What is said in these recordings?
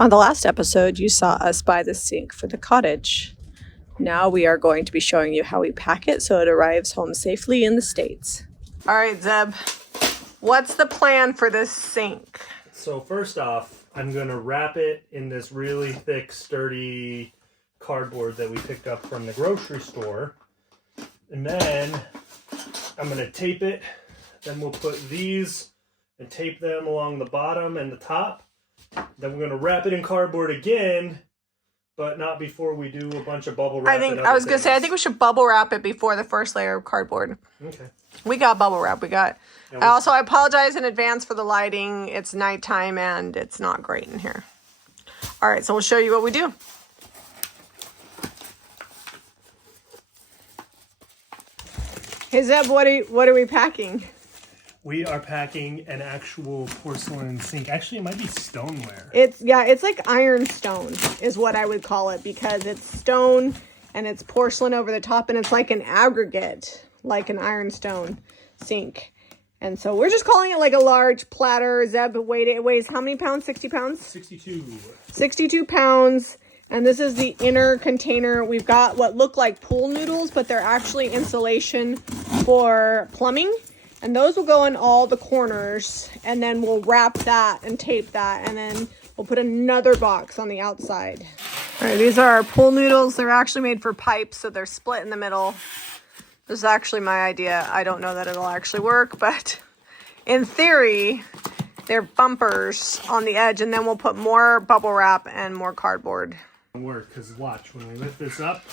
On the last episode, you saw us buy the sink for the cottage. Now we are going to be showing you how we pack it so it arrives home safely in the States. All right, Zeb, what's the plan for this sink? So first off, I'm going to wrap it in this really thick, sturdy cardboard that we picked up from the grocery store. And then I'm going to tape it. Then we'll put these and tape them along the bottom and the top. Then we're going to wrap it in cardboard again, but not before we do a bunch of bubble wrap. I was going to say, I think we should bubble wrap it before the first layer of cardboard. Okay. We got bubble wrap. I apologize in advance for the lighting. It's nighttime and it's not great in here. All right, so we'll show you what we do. Hey Zeb, what are we packing? We are packing an actual porcelain sink. Actually, it might be stoneware. It's like ironstone is what I would call it, because it's stone and it's porcelain over the top, and it's like an aggregate, like an ironstone sink. And so we're just calling it like a large platter. Zeb, it weighs how many pounds? 60 pounds? 62. 62 pounds. And this is the inner container. We've got what look like pool noodles, but they're actually insulation for plumbing. And those will go in all the corners, and then we'll wrap that and tape that, and then we'll put another box on the outside. All right, these are our pool noodles. They're actually made for pipes, so they're split in the middle. This is actually my idea. I don't know that it'll actually work, but in theory, they're bumpers on the edge, and then we'll put more bubble wrap and more cardboard. Work, because watch, when we lift this up,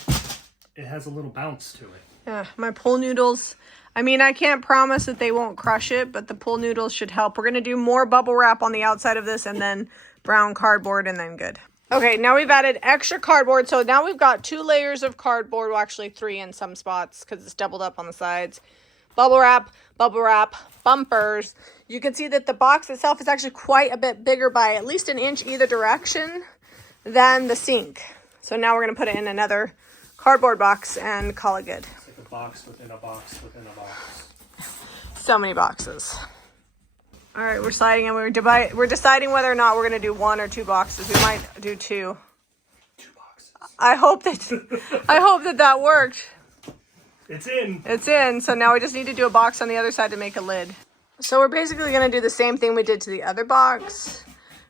it has a little bounce to it. Yeah, my pool noodles. I mean, I can't promise that they won't crush it, but the pool noodles should help. We're going to do more bubble wrap on the outside of this, and then brown cardboard, and then good. Okay, now we've added extra cardboard. So now we've got 2 layers of cardboard. Well, actually 3 in some spots because it's doubled up on the sides. Bubble wrap, bumpers. You can see that the box itself is actually quite a bit bigger by at least an inch either direction than the sink. So now we're going to put it in another cardboard box and call it good. Box within a box within a box. So many boxes. All right, we're deciding, and we're deciding whether or not we're going to do 1 or 2 boxes. We might do 2. 2 boxes. I hope that worked. It's in. It's in. So now we just need to do a box on the other side to make a lid. So we're basically going to do the same thing we did to the other box,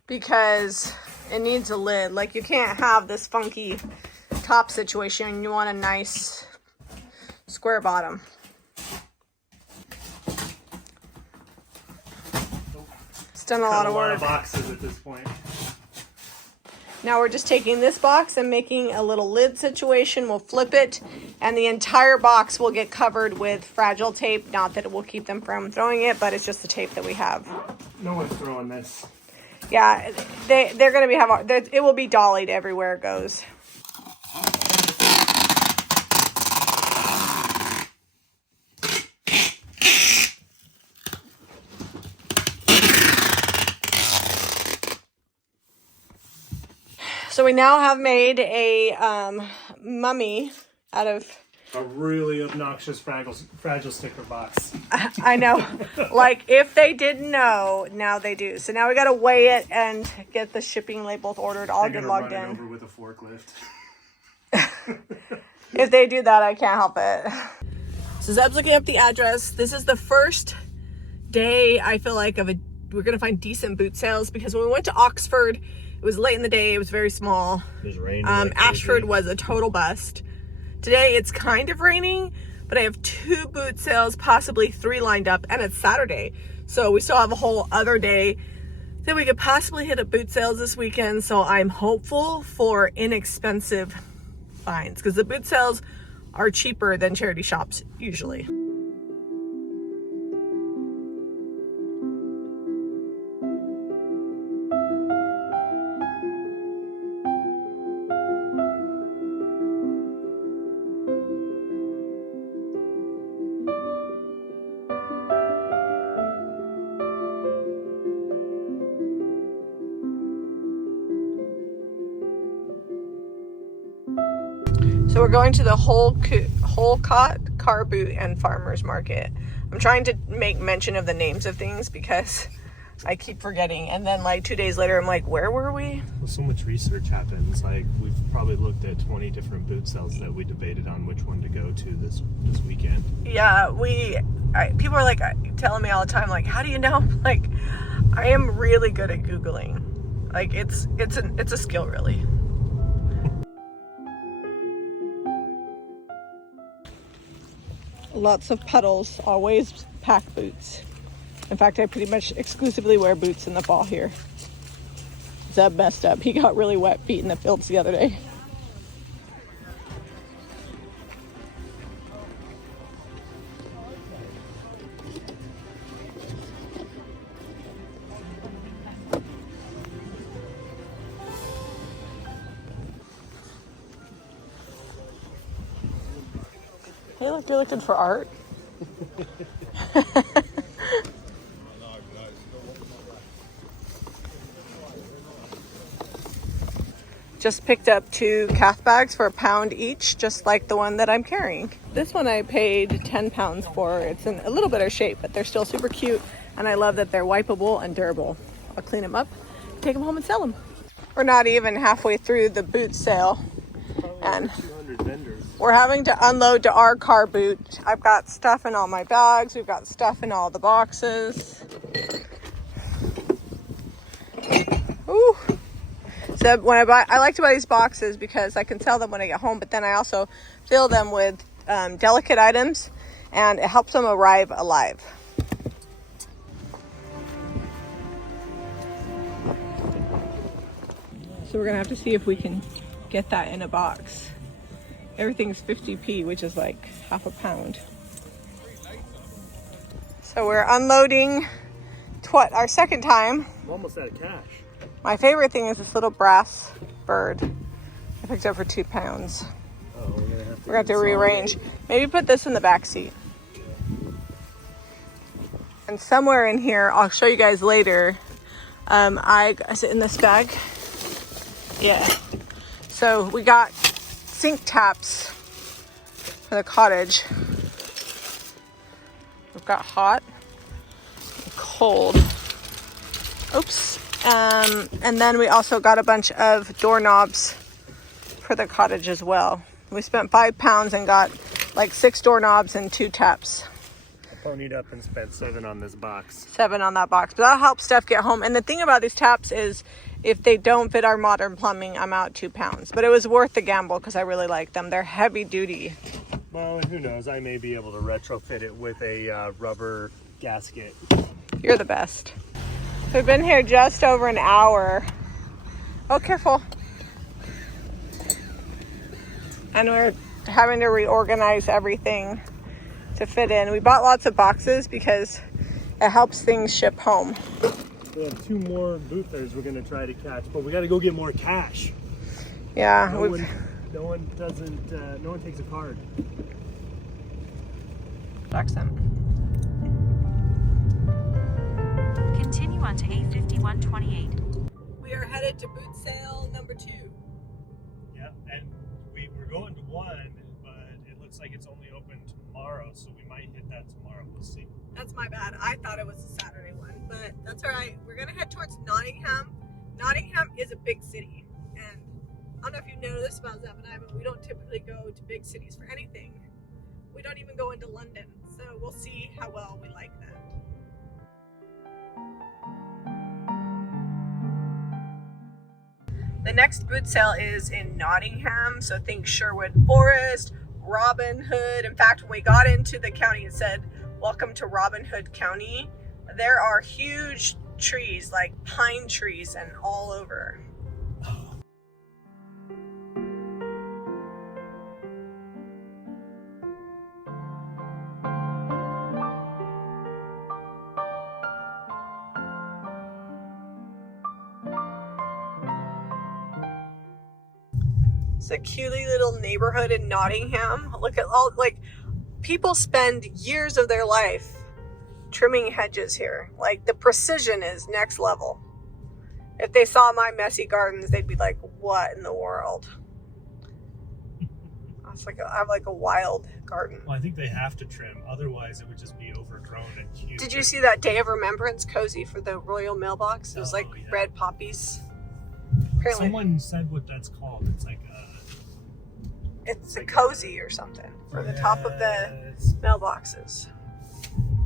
because it needs a lid. Like, you can't have this funky top situation. You want a nice square bottom. It's done a lot of work. A lot of boxes at this point. Now we're just taking this box and making a little lid situation. We'll flip it, and the entire box will get covered with fragile tape. Not that it will keep them from throwing it, but it's just the tape that we have. No one's throwing this. Yeah, they're going to be it will be dollied everywhere it goes. So we now have made a mummy out of a really obnoxious fragile sticker box. I know. Like, if they didn't know, now they do. So now we got to weigh it and get the shipping labels ordered, all get logged in. Over with a forklift. If they do that, I can't help it. So Zeb's looking up the address. This is the first day, I feel like, we're going to find decent boot sales, because when we went to Oxford, it was late in the day. It was very small. It was raining. Ashford was a total bust. Today it's kind of raining, but I have 2 boot sales, possibly 3 lined up, and it's Saturday. So we still have a whole other day that we could possibly hit at boot sales this weekend. So I'm hopeful for inexpensive finds, because the boot sales are cheaper than charity shops usually. So we're going to the Holcott Car Boot and Farmers Market. I'm trying to make mention of the names of things because I keep forgetting. And then like 2 days later, I'm like, where were we? Well, so much research happens. Like we've probably looked at 20 different boot sales that we debated on which one to go to this weekend. Yeah, people are like telling me all the time, like, how do you know? Like, I am really good at Googling. Like it's a skill, really. Lots of puddles, always pack boots. In fact, I pretty much exclusively wear boots in the fall here. Zeb messed up. He got really wet feet in the fields the other day. Hey, look, you're looking for art. Just picked up 2 calf bags for £1 each, just like the one that I'm carrying. This one I paid £10 for. It's in a little bit of shape, but they're still super cute. And I love that they're wipeable and durable. I'll clean them up, take them home and sell them. We're not even halfway through the boot sale. And 200 vendors. We're having to unload to our car boot. I've got stuff in all my bags. We've got stuff in all the boxes. Ooh. So when I like to buy these boxes because I can sell them when I get home, but then I also fill them with delicate items, and it helps them arrive alive. So we're gonna have to see if we can get that in a box. Everything's 50p, which is like half a pound. So we're unloading our second time. I'm almost out of cash. My favorite thing is this little brass bird I picked up for £2. Oh, we're gonna have to rearrange. Maybe put this in the back seat. And somewhere in here, I'll show you guys later. Is it in this bag? Yeah. So we got sink taps for the cottage. We've got hot, and cold. Oops. And then we also got a bunch of doorknobs for the cottage as well. We spent £5 and got like 6 doorknobs and 2 taps. I ponied up and spent 7 on this box. 7 on that box, but that'll help Steph get home. And the thing about these taps is if they don't fit our modern plumbing, I'm out £2. But it was worth the gamble because I really like them. They're heavy duty. Well, and who knows, I may be able to retrofit it with a rubber gasket. You're the best. So we've been here just over an hour. Oh, careful. And we're having to reorganize everything to fit in. We bought lots of boxes because it helps things ship home. We have 2 more boothers we're gonna try to catch, but we gotta go get more cash. Yeah. No one takes a card. Jackson. Continue on to A5128. We are headed to boot sale number 2. Yeah, and we're going to 1, but it looks like it's only open tomorrow, so we might hit that tomorrow. We'll see. That's my bad. I thought it was a Saturday one, but that's all right. We're gonna head towards Nottingham. Nottingham is a big city, and I don't know if you know this about Zeb and I, but we don't typically go to big cities for anything. We don't even go into London, so we'll see how well we like that. The next boot sale is in Nottingham, so think Sherwood Forest, Robin Hood. In fact, when we got into the county, it said, "Welcome to Robin Hood County." There are huge trees, like pine trees, and all over. It's a cutey little neighborhood in Nottingham. Look at all, like, people spend years of their life trimming hedges here. Like, the precision is next level. If they saw my messy gardens, they'd be like, what in the world? It's like I have like a wild garden. Well, I think they have to trim, otherwise it would just be overgrown and huge. Did you see that Day of Remembrance cozy for the royal mailbox? It was like yeah. red poppies. Apparently, Someone said what that's called. It's like it's a cozy or something for the top of the mailboxes.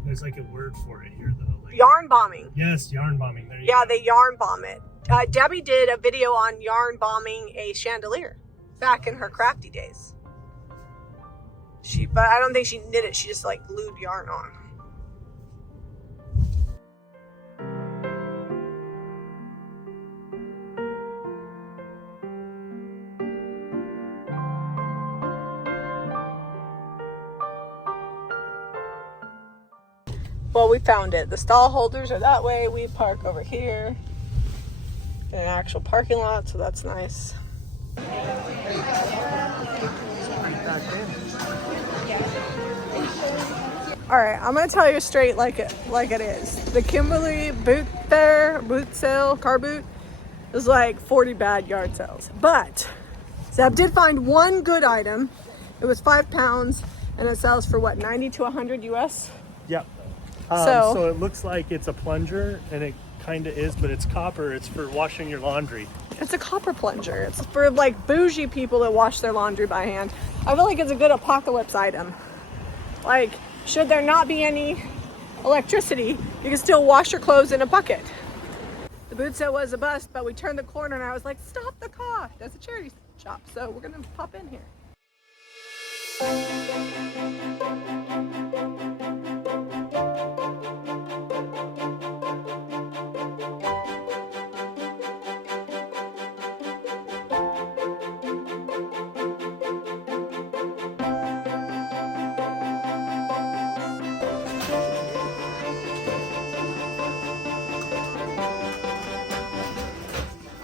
There's like a word for it here though. Like, Yarn bombing. yes, yarn bombing. There you Yeah, go. they yarn bomb it. Debbie did a video on yarn bombing a chandelier back in her crafty days. But I don't think she knit it. She just like glued yarn on. Well, we found it. The stall holders are that way. We park over here in an actual parking lot, so that's nice. All right, I'm gonna tell you straight like it is. The Kimberly boot sale, car boot, is like 40 bad yard sales. But Zeb did find one good item. It was 5 pounds, and it sells for what, 90 to 100 US? Yep. So- So it looks like it's a plunger, and it kind of is, but it's copper. It's for washing your laundry. It's a copper plunger. It's for like bougie people that wash their laundry by hand. I feel like it's a good apocalypse item. Like, should there not be any electricity, you can still wash your clothes in a bucket. The boot set was a bust, but we turned the corner and I was like, stop the car. That's a charity shop, so we're gonna pop in here.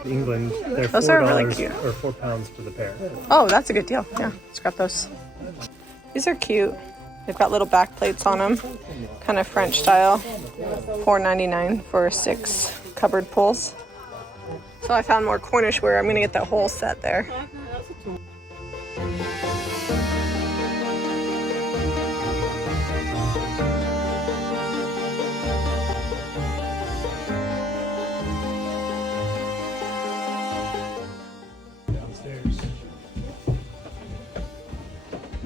England, they're Those are really $4 cute. or 4 pounds for the pair. Oh, that's a good deal. Yeah, let's grab those. These are cute. They've got little back plates on them, kind of French style. $4.99 for 6 cupboard pulls. So I found more Cornish ware. I'm gonna get that whole set there. Downstairs.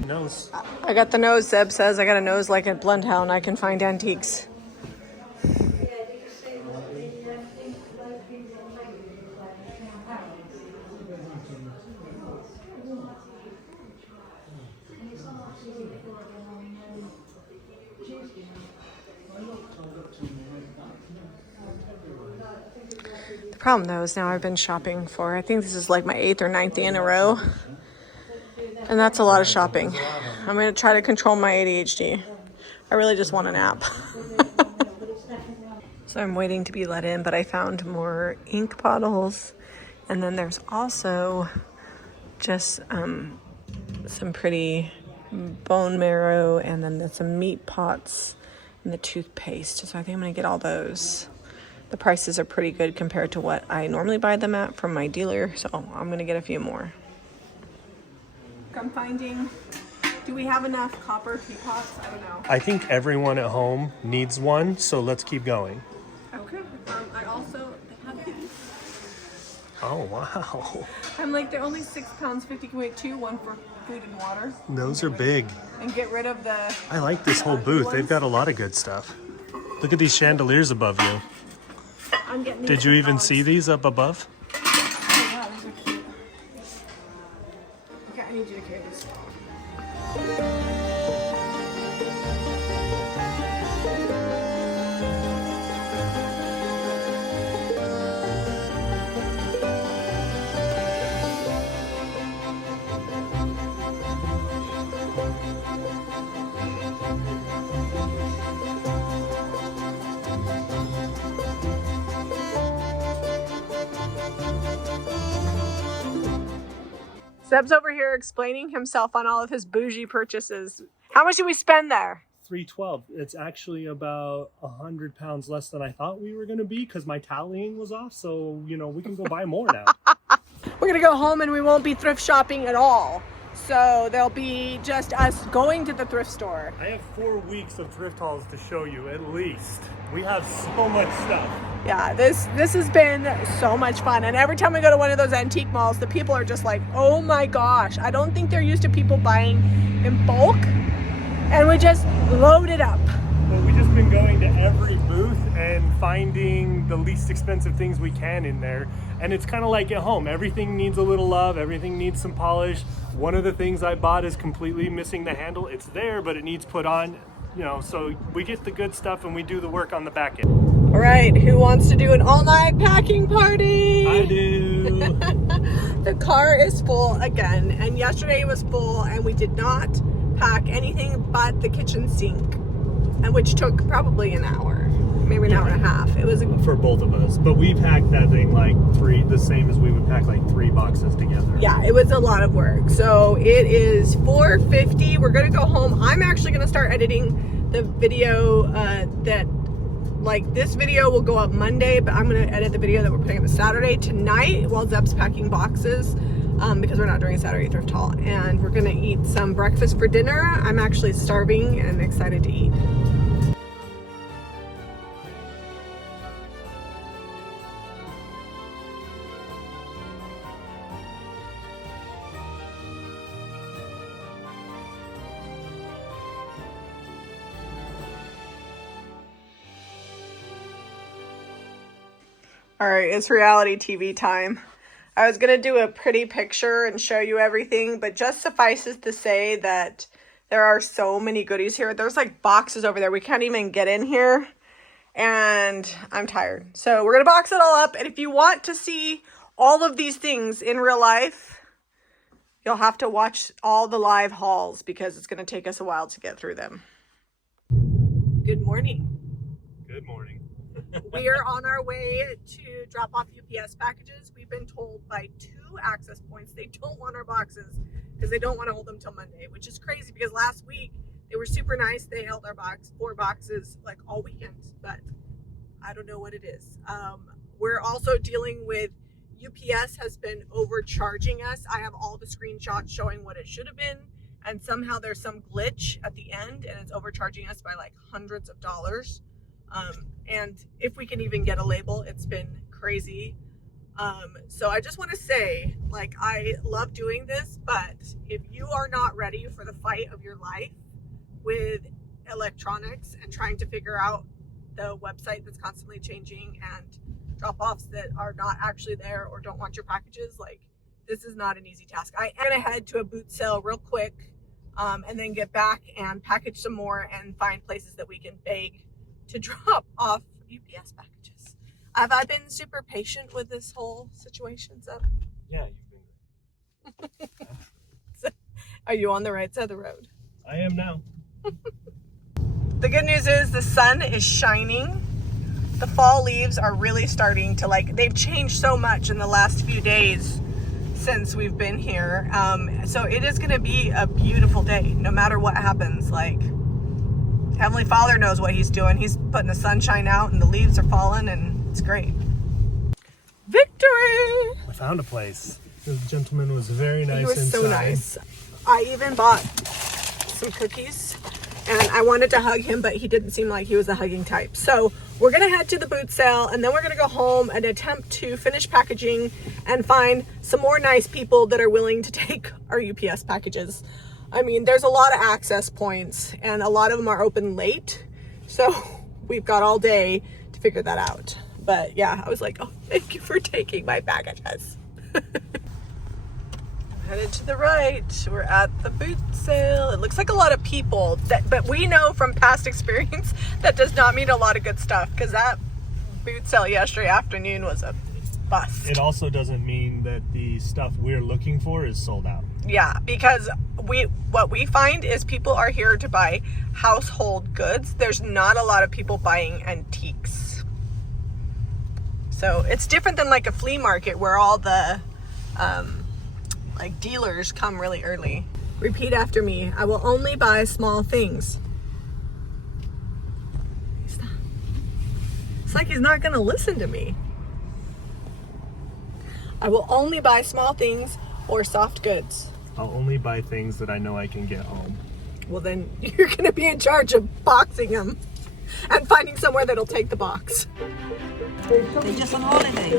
Nose. I got the nose, Zeb says. I got a nose like a bloodhound. I can find antiques. The problem though is now I've been shopping for, I think this is like my 8th or 9th day in a row. And that's a lot of shopping. I'm going to try to control my ADHD. I really just want a nap. So I'm waiting to be let in, but I found more ink bottles. And then there's also just some pretty bone marrow, and then some meat pots and the toothpaste. So I think I'm going to get all those. The prices are pretty good compared to what I normally buy them at from my dealer. So I'm going to get a few more. I'm finding, do we have enough copper teapots? I don't know. I think everyone at home needs one, so let's keep going. Okay. I also have these. Oh, wow. I'm like, they're only 6 pounds 50. Can we get 2, 1 for food and water? Those are big. And get rid of the... I like this whole booth. They've got a lot of good stuff. Look at these chandeliers above you. I'm getting these Did you for even dogs. see these up above? Oh, wow, these are cute. Okay, I need you to carry this. Zeb's over here explaining himself on all of his bougie purchases. How much did we spend there? $312. It's actually about 100 pounds less than I thought we were going to be because my tallying was off. So, you know, we can go buy more now. We're gonna go home and we won't be thrift shopping at all. So there'll be just us going to the thrift store. I have 4 weeks of thrift hauls to show you at least. We have so much stuff. Yeah, this has been so much fun. And every time we go to one of those antique malls, the people are just like, oh my gosh. I don't think they're used to people buying in bulk. And we just load it up. Well, we've just been going to every booth and finding the least expensive things we can in there. And it's kind of like at home. Everything needs a little love. Everything needs some polish. One of the things I bought is completely missing the handle. It's there, but it needs put on, you know, so we get the good stuff and we do the work on the back end. All right, who wants to do an all-night packing party? I do. The car is full again, and yesterday was full, and we did not pack anything but the kitchen sink, and which took probably an hour, maybe an hour and a half. It was for both of us, but we packed that thing like the same as we would pack like 3 boxes together. Yeah, it was a lot of work. So it is 4:50. We're gonna go home. I'm actually gonna start editing the video this video will go up Monday, but I'm gonna edit the video that we're putting up Saturday tonight while Zeb's packing boxes. Because we're not doing a Saturday thrift haul, and we're gonna eat some breakfast for dinner. I'm actually starving and excited to eat. All right, it's reality TV time. I was gonna do a pretty picture and show you everything, but just suffices to say that there are so many goodies here. There's like boxes over there. We can't even get in here, and I'm tired. So we're gonna box it all up, and if you want to see all of these things in real life, you'll have to watch all the live hauls because it's gonna take us a while to get through them. Good morning. Good morning. We are on our way to drop off UPS packages. We've been told by 2 access points they don't want our boxes because they don't want to hold them till Monday, which is crazy because last week they were super nice. They held our 4 boxes like all weekend, but I don't know what it is. We're also dealing with UPS has been overcharging us. I have all the screenshots showing what it should have been, and somehow there's some glitch at the end and it's overcharging us by like hundreds of dollars. And if we can even get a label, it's been crazy. So I just want to say, like, I love doing this, but if you are not ready for the fight of your life with electronics and trying to figure out the website that's constantly changing and drop-offs that are not actually there or don't want your packages, like, this is not an easy task. I am gonna head to a boot sale real quick, and then get back and package some more and find places that we can beg to drop off UPS packages. Have I been super patient with this whole situation, Zeb? Yeah, you've been great. Are you on the right side of the road? I am now. The good news is the sun is shining. The fall leaves are really starting to, like, they've changed so much in the last few days since we've been here. So it is going to be a beautiful day no matter what happens. Like, Heavenly Father knows what he's doing. He's putting the sunshine out and the leaves are falling and it's great. Victory! I found a place. The gentleman was very nice. He was inside. so nice. I even bought some cookies and I wanted to hug him, but he didn't seem like he was a hugging type. So we're gonna head to the boot sale and then we're gonna go home and attempt to finish packaging and find some more nice people that are willing to take our UPS packages. I mean, there's a lot of access points and a lot of them are open late. So we've got all day to figure that out. But yeah, I was like, oh, thank you for taking my packages. Headed to the right. We're at the boot sale. It looks like a lot of people, but we know from past experience that does not mean a lot of good stuff because that boot sale yesterday afternoon was a bust. It also doesn't mean that the stuff we're looking for is sold out. Yeah, because what we find is people are here to buy household goods. There's not a lot of people buying antiques. So it's different than like a flea market where all the like dealers come really early. Repeat after me. I will only buy small things. It's like he's not gonna listen to me. I will only buy small things or soft goods. I'll only buy things that I know I can get home. Well, then you're going to be in charge of boxing them and finding somewhere that'll take the box. They're just on holiday.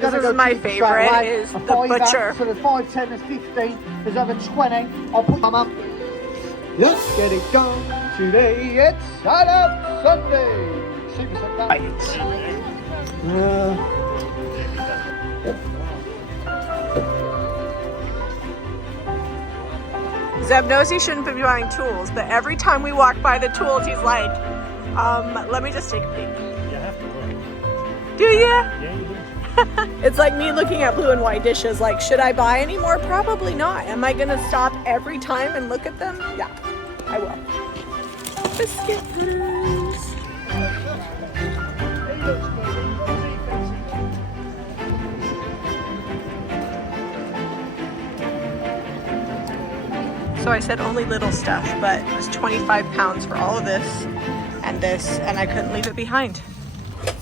This is my favorite, is the butcher. So there's 5, 10, there's 15, there's over 20. I'll put my mum. Let's get it done today. It's Saturday, Sunday. Super Sunday. Zeb knows he shouldn't be buying tools, but every time we walk by the tools, he's like, let me just take a peek. You have to look. Do you? Yeah, you do. It's like me looking at blue and white dishes, like, should I buy any more? Probably not. Am I gonna stop every time and look at them? Yeah, I will. Biscuit cutters. So I said only little stuff, but it was 25 pounds for all of this, and I couldn't leave it behind.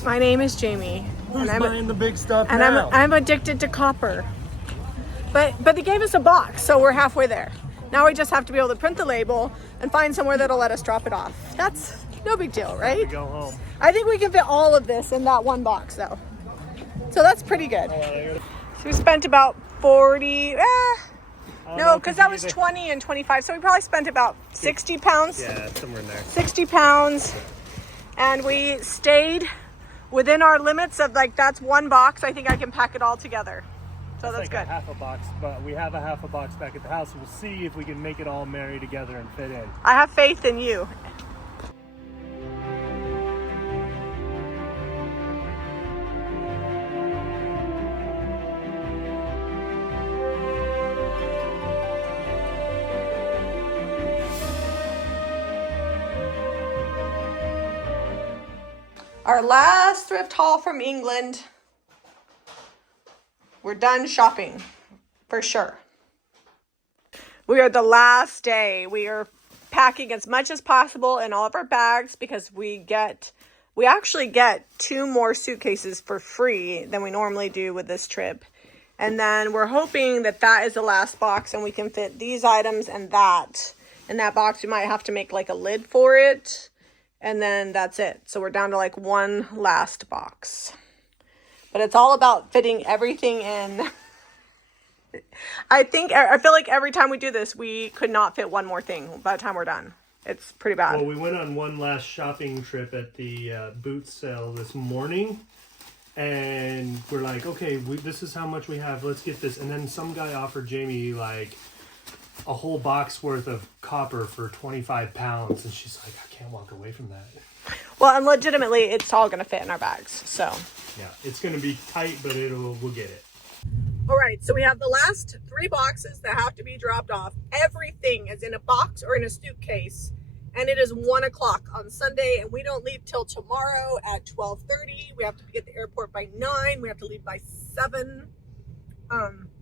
My name is Jamie. Who's buying the big stuff and now? I'm addicted to copper. But they gave us a box, so we're halfway there. Now we just have to be able to print the label and find somewhere that'll let us drop it off. That's no big deal, right? To go home. I think we can fit all of this in that one box, though. So that's pretty good. So we spent about 40. No, because that was 20 and 25. So we probably spent about 60 pounds. Yeah, somewhere in there. 60 pounds. And we stayed within our limits of, like, that's one box. I think I can pack it all together. So that's like good. A half a box, but we have a half a box back at the house. We'll see if we can make it all marry together and fit in. I have faith in you. Our last thrift haul from England. We're done shopping, for sure. We are the last day. We are packing as much as possible in all of our bags because we actually get 2 more suitcases for free than we normally do with this trip. And then we're hoping that that is the last box and we can fit these items and that. In that box, we might have to make like a lid for it. And then that's it. So we're down to like one last box. But it's all about fitting everything in. I feel like every time we do this, we could not fit one more thing by the time we're done. It's pretty bad. Well, we went on one last shopping trip at the boot sale this morning. And we're like, okay, this is how much we have. Let's get this. And then some guy offered Jamie like a whole box worth of copper for 25 pounds. And she's like, I can't walk away from that. Well, and legitimately, it's all going to fit in our bags. So yeah, it's going to be tight, but we'll get it. All right, so we have the last 3 boxes that have to be dropped off. Everything is in a box or in a suitcase. And it is 1 o'clock on Sunday, and we don't leave till tomorrow at 12:30. We have to be at the airport by 9. We have to leave by 7.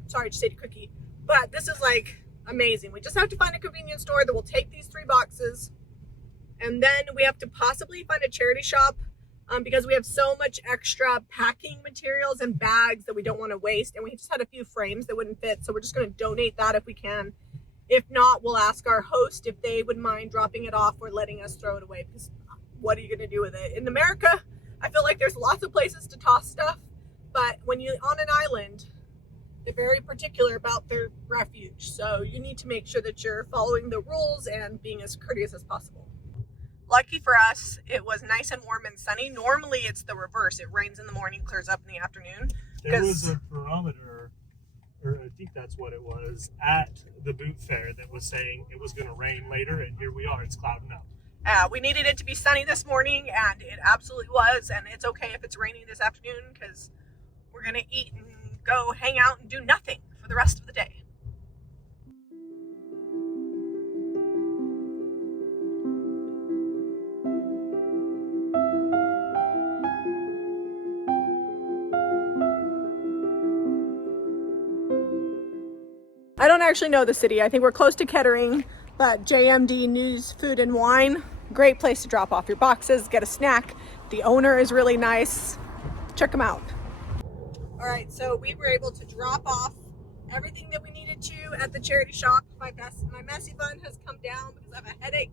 Sorry, just ate a cookie. But this is like amazing. We just have to find a convenience store that will take these 3 boxes. And then we have to possibly find a charity shop because we have so much extra packing materials and bags that we don't want to waste. And we just had a few frames that wouldn't fit. So we're just going to donate that if we can. If not, we'll ask our host if they would mind dropping it off or letting us throw it away. Because what are you going to do with it? In America, I feel like there's lots of places to toss stuff. But when you're on an island, they're very particular about their refuge. So you need to make sure that you're following the rules and being as courteous as possible. Lucky for us, it was nice and warm and sunny. Normally it's the reverse. It rains in the morning, clears up in the afternoon. There was a barometer, or I think that's what it was, at the boot fair that was saying it was going to rain later, and here we are, it's clouding up. We needed it to be sunny this morning, and it absolutely was, and it's okay if it's raining this afternoon because we're going to eat and go hang out and do nothing for the rest of the day. I don't actually know the city. I think we're close to Kettering, but JMD News Food and Wine, great place to drop off your boxes, get a snack. The owner is really nice. Check them out. All right, so we were able to drop off everything that we needed to at the charity shop. My messy bun has come down because I have a headache,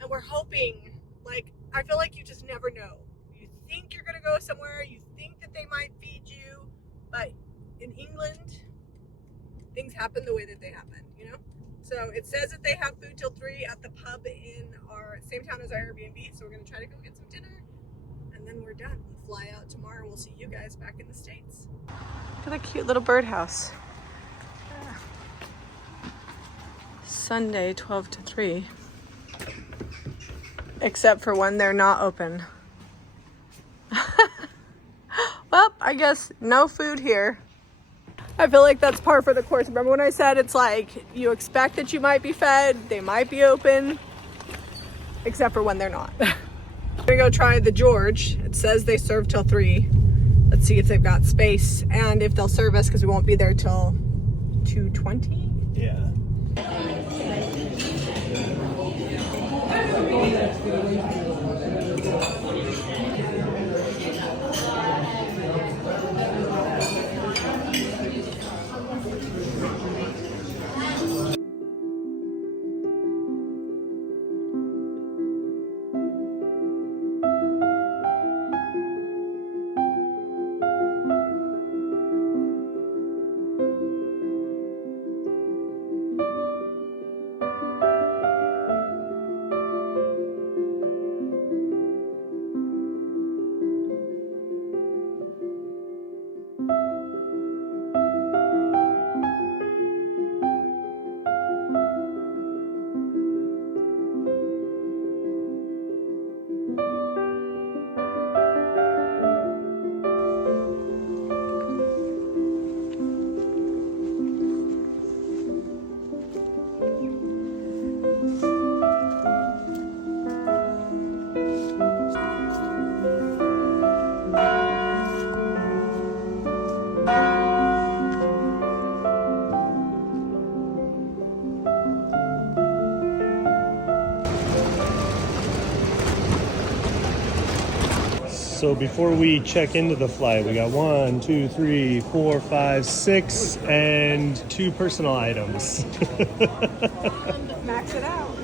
and we're hoping, like, I feel like you just never know. You think you're gonna go somewhere, you think that they might feed you, but in England, things happen the way that they happen, you know? So it says that they have food till 3 at the pub in our same town as our Airbnb, so we're gonna try to go get some dinner, and then we're done. We'll fly out tomorrow, and we'll see you guys back in the States. Look at the cute little birdhouse. Sunday, 12 to 3. Except for when they're not open. Well, I guess no food here. I feel like that's par for the course. Remember when I said it's like you expect that you might be fed, they might be open, except for when they're not. I'm gonna go try the George. It says they serve till 3. Let's see if they've got space and if they'll serve us, because we won't be there till 2:20. Yeah. So before we check into the flight, we got 1, 2, 3, 4, 5, 6, and 2 personal items. Max it out.